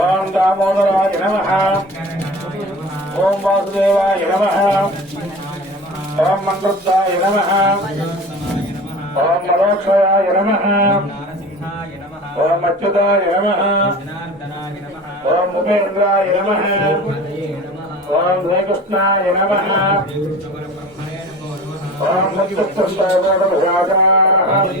ఓం దామోదరాయ నమ. ఓం వాసుదేవాయ నమ. ఓం మంత్రుద్ధాయ నమ. ఓం మరోక్షయాయ నమ. ఓం అచ్యుతాయ నమ. ఓం ఉపేంద్రాయ నమ. ఓం శ్రీకృష్ణాయ నమ. ఓం సత్యస్థానం బ్రహ్మకర్మమాలభే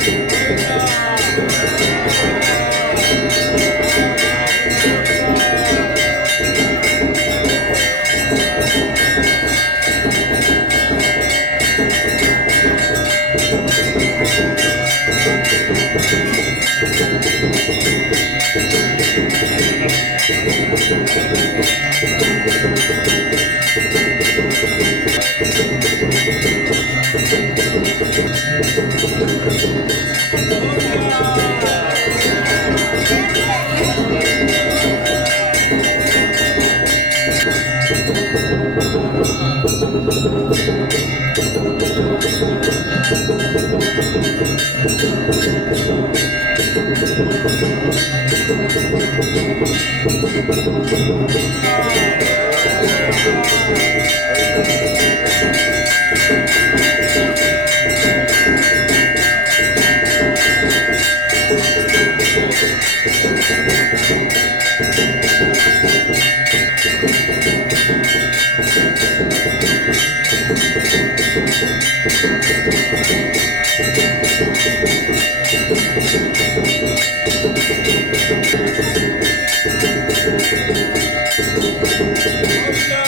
Thank Thank you.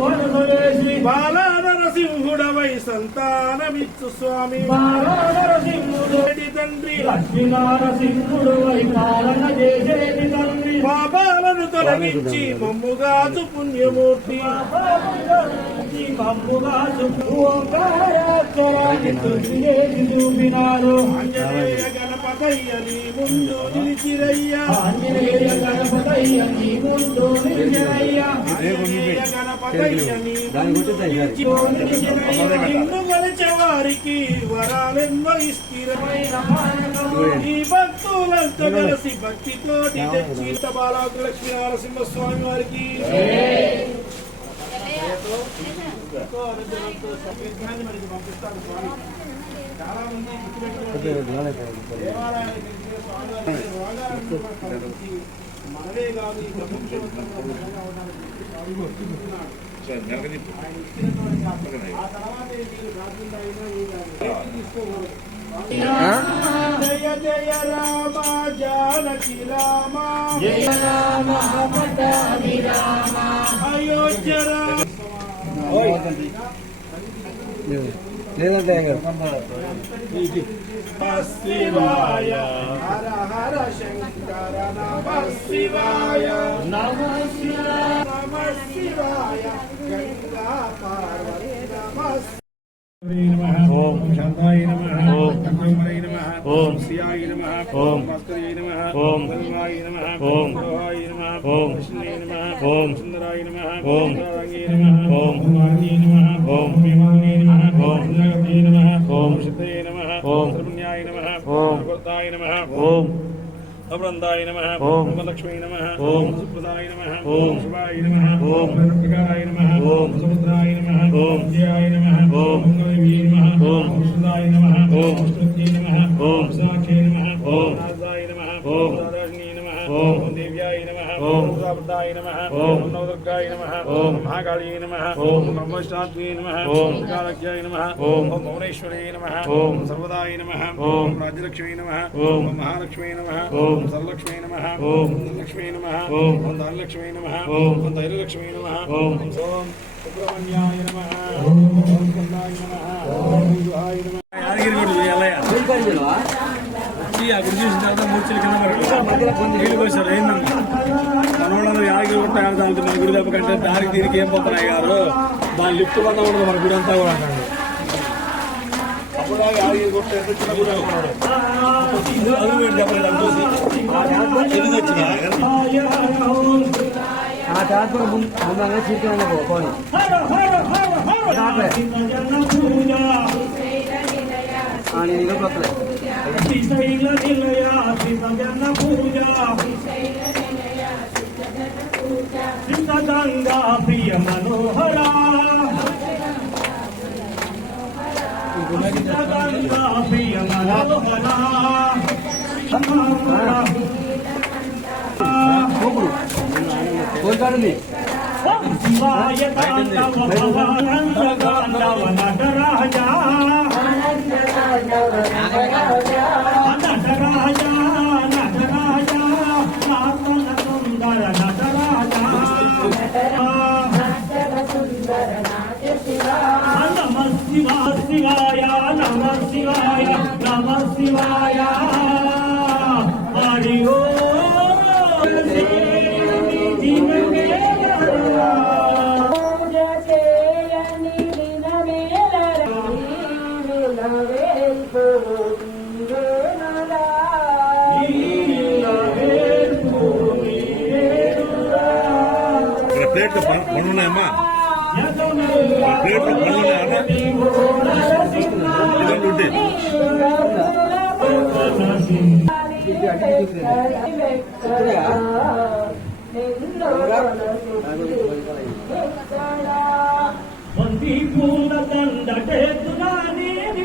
మక్కడిది బాలానరసింహుడవై సంతానమిచ్చు స్వామి. తండ్రి? తండ్రి లక్ష్మీనారసింహుడు పాలన చేసేది తండ్రి? పాపాలను తొలగించి మమ్ముగాచు పుణ్యమూర్తి మమ్ముగా ఓంకారాక్షరాన్ని ఆంజనేయ గణపతయ్య నీ ముందు నిలిచిరయ్యా. ఆంజనేయ గణపతయ్య నీ ముందు నిలిచినయ్యా ఆంజనేయ గణపతయ్య నీ ముందు నిలిచి నిన్ను గెలిచే వారికి వరాలెన్నో ఇస్థిరమైన ఈ భక్తులంతా కలిసి భక్తితోటి తెచ్చి బాలాకు లక్ష్మీ నరసింహ స్వామి వారికి. పంపిస్తాను. స్వామి మనమే కాదు ఈ. తీసుకోకూడదు. జయ జయ రామ జానకి రామ జయ రామ పటాభి రామ అయోధ్య రామ శివాయ హర హర శంకర నమ శివాయ నమ నమ శివాయ గంగా పార్వతి నమ ఓం శాంతాయ నమ ఓం కమలమయ నమ ఓం శ్రియాయ నమ ఓం భాస్కరాయ నమ ఓం ధర్మాయ నమ ఓం రోహాయ నమ ఓం కృష్ణాయ నమ ఓం సుందరాయ నమ ఓం రాంగాయ నమ ఓం కుమారాయ నమ ఓం భీమాయ నమ ఓం జగతాయ నమ ఓం నమ ఓం సుబ్రహ్మణ్యాయ నమ ఓం భగవతాయ నమ ఓం అమృందాయ నమ ఓం బ్రహ్మలక్ష్మీ నమ ఓం సుప్రదాయ నమ ఓం శివాయ నమ ఓం వికారాయ నమ ఓం సముద్రాయ నమ ఓం విజయాయ నమ ఓం మంగళవీ నమ ఓం సుదాయ నమ ఓం స్తుత్యై నమ ఓం సాఖ్యై నమ ఓం నాదాయ నమ ఓం నారాయణీ నమ ఓం ఓం ప్రదాయ నమ ఓం నవదుర్గాయ నమ ఓం మహాకాళీ నమ ఓం బ్రహ్మశాత్వే నమ ఓం కాలజ్ఞాయ నమ ఓం భువనేశ్వరే నమ ఓం సర్వదాయ నమ ఓం రాజ్యలక్ష్మీ నమ ఓం మహాలక్ష్మీ నమ ఓం సర్వలక్ష్మీ నమ ఓం లక్ష్మీ నమ ఓం ధనలక్ష్మీ నమ ఓం ధైర్యలక్ష్మీ నమ ఓం ఓం సుబ్రహ్మణ్యాయ నమ ఓం కందాయ నమ నమ యాదగిరి గుడి ఎల్లయ్య వచ్చి ఆ గుడి చూసిన తర్వాత మూర్చులు కింద. నీళ్ళు పోసారు ఏందండి మనోళ్ళందరూ యాదగిరి గుట్ట ఆడుతుంది మన గుడి తప్ప కంటే దారికి దీనికి ఏం పోతున్నాయి గారు దాని లిఫ్ట్ బంద ఉండదు మన గుడి అంతా కూడా అంటాడు కూడా యాభై కొట్టు ఎంత చిన్న కూడా ఉన్నాడు. అది వీడు చెప్పలేదు అది చూసి. తెలిసి వచ్చినా ఆ ట్రాన్స్ఫర్ ముందు ముందు సీట్లోనే పోనీ నేను ఇల్లు పక్కలే గంగా ప్రియ మనోహరా. గంగా ప్రియ మనోహరా. కోల్కాడుంది శివాయ తాండవ భవానంద నటరాజా. ప్లేట్లు పం- పండ్లు ప్లేట్లు పండ్లు ఉంటే. వంది పూల దండటేతునా నీది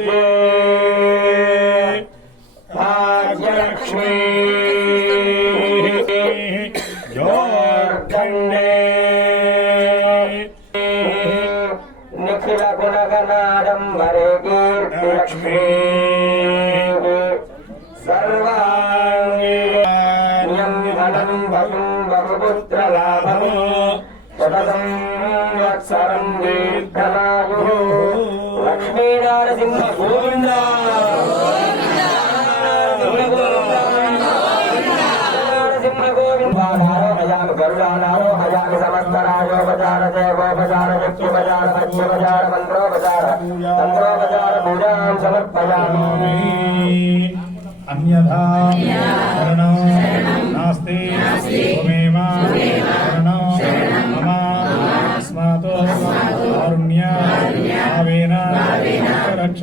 Vande मंत्रोपचार मंत्रोपचार मंत्रोपचार पूजां समर्पयामि अन्यथा शरणं नास्ति त्वमेव शरणं मम अस्मातो कारुण्यावेन रक्ष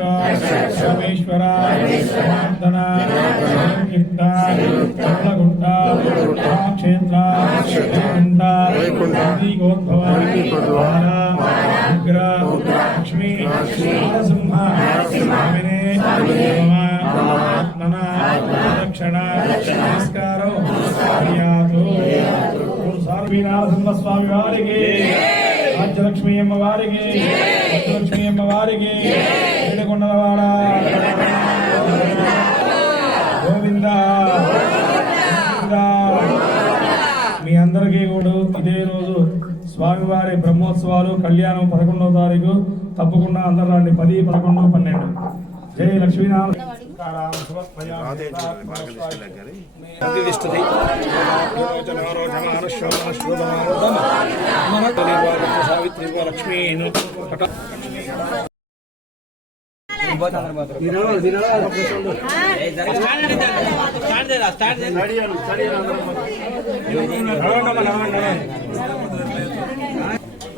परमेश्वर क्षेत्रा वैकुण्ठा। गोद्भवा ఉగ్ర లక్ష్మీ నరసింహ స్వామినే మమ ఆత్మన రక్షణ నమస్కారం క్రియాతు శ్రీనారసింహ స్వామి వారికి రాజ్యలక్ష్మి అమ్మ వారికి లక్ష్మీ అమ్మ వారికి ఏడుకొండలవాడ గోవింద గోవింద. మీ అందరికీ కూడా ఇదే రోజు స్వామివారి బ్రహ్మోత్సవాలు కళ్యాణం పదకొండవ తారీఖు తప్పకుండా అందరూ రండి. పది పదకొండు పన్నెండు. జై లక్ష్మీనారాయణ. సావిత్రి లక్ష్మీ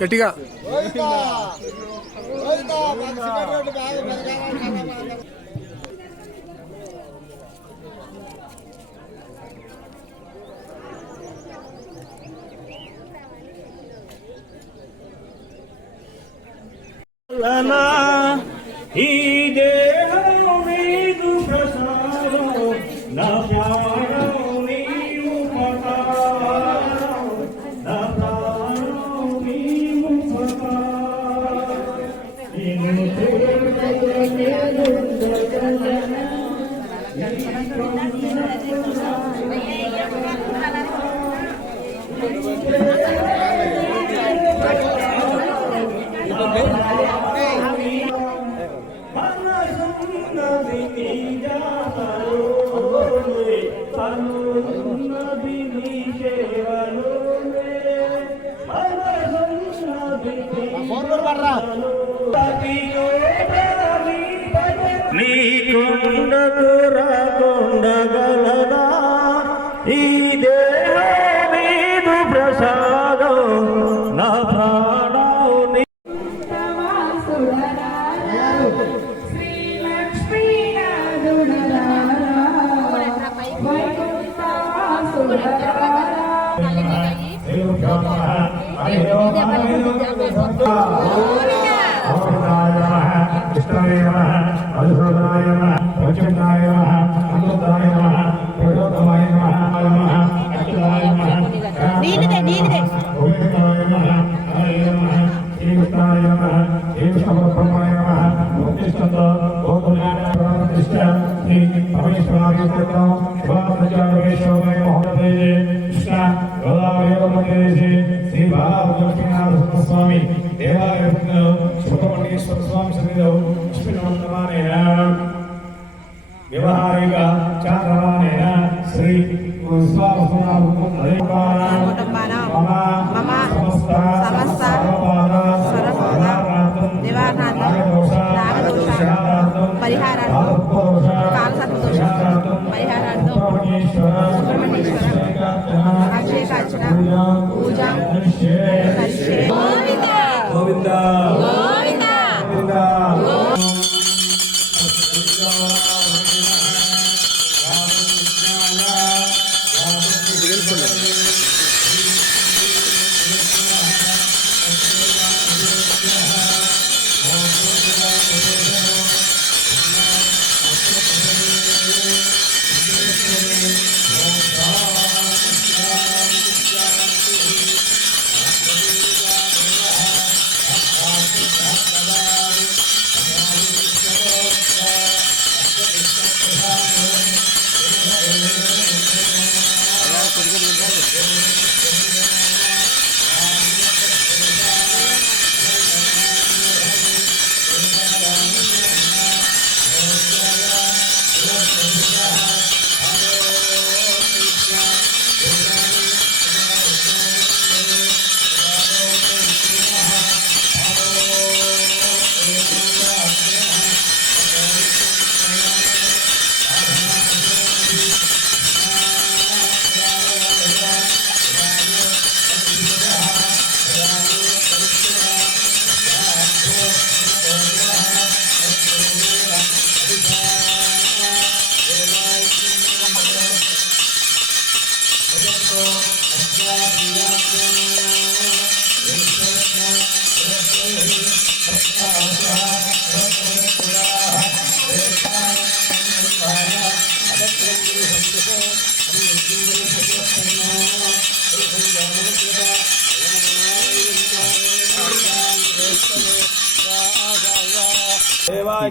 గట్టిగా. సన్నిధౌ పుష్పినవంతమానేన వ్యవహారిక చాంద్రమానేన శ్రీ పరిహారార్థం పూజ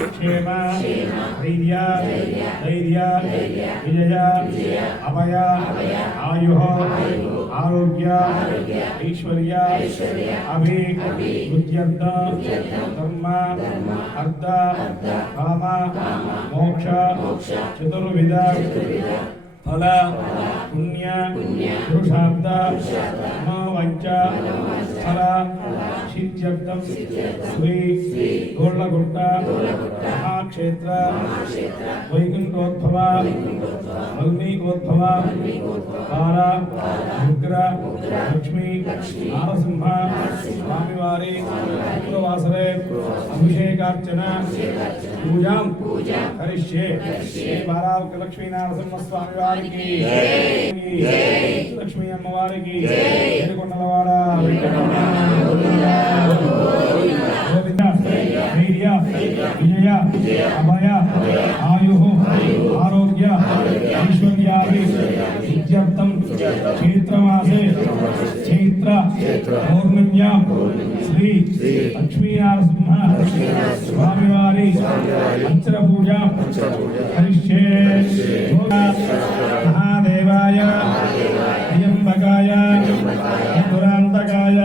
क्षेमा धैर्य धैर्य विजय अभय आयु आरोग्य ऐश्वर्य अभि उद्यर्द धर्म अर्ध काम मोक्ष चतुर्विध फल पुण्य पुरुषार्थ मनोवंच फल सिद्ध्यर्थम श्री गोर्णकुंड महाक्षेत्र। वैकुंठोद्भव वल्मीकोद्भव तारा उग्र लक्ष्मी। नारसिंह। स्वामिवारी। अभिषेकार्चना। పూజాం కరిష్యే శ్రీ బాలావుక లక్ష్మీ నరసింహ స్వామి వారికి లక్ష్మీ అమ్మవారికి ఏడుకొండలవాడ గోవింద ధైర్య విజయ అభయ ఆయు ఆరోగ్య ఐశ్వర్యాది సిద్ధ్యర్థం చైత్రమాసే చైత్ర పౌర్ణమ్యాం శ్రీ లక్ష్మీ నరసింహ స్వామివారి పంచర పూజ హరిష్యే మహాదేవాయ అయంబకాయ దురాంతకాయ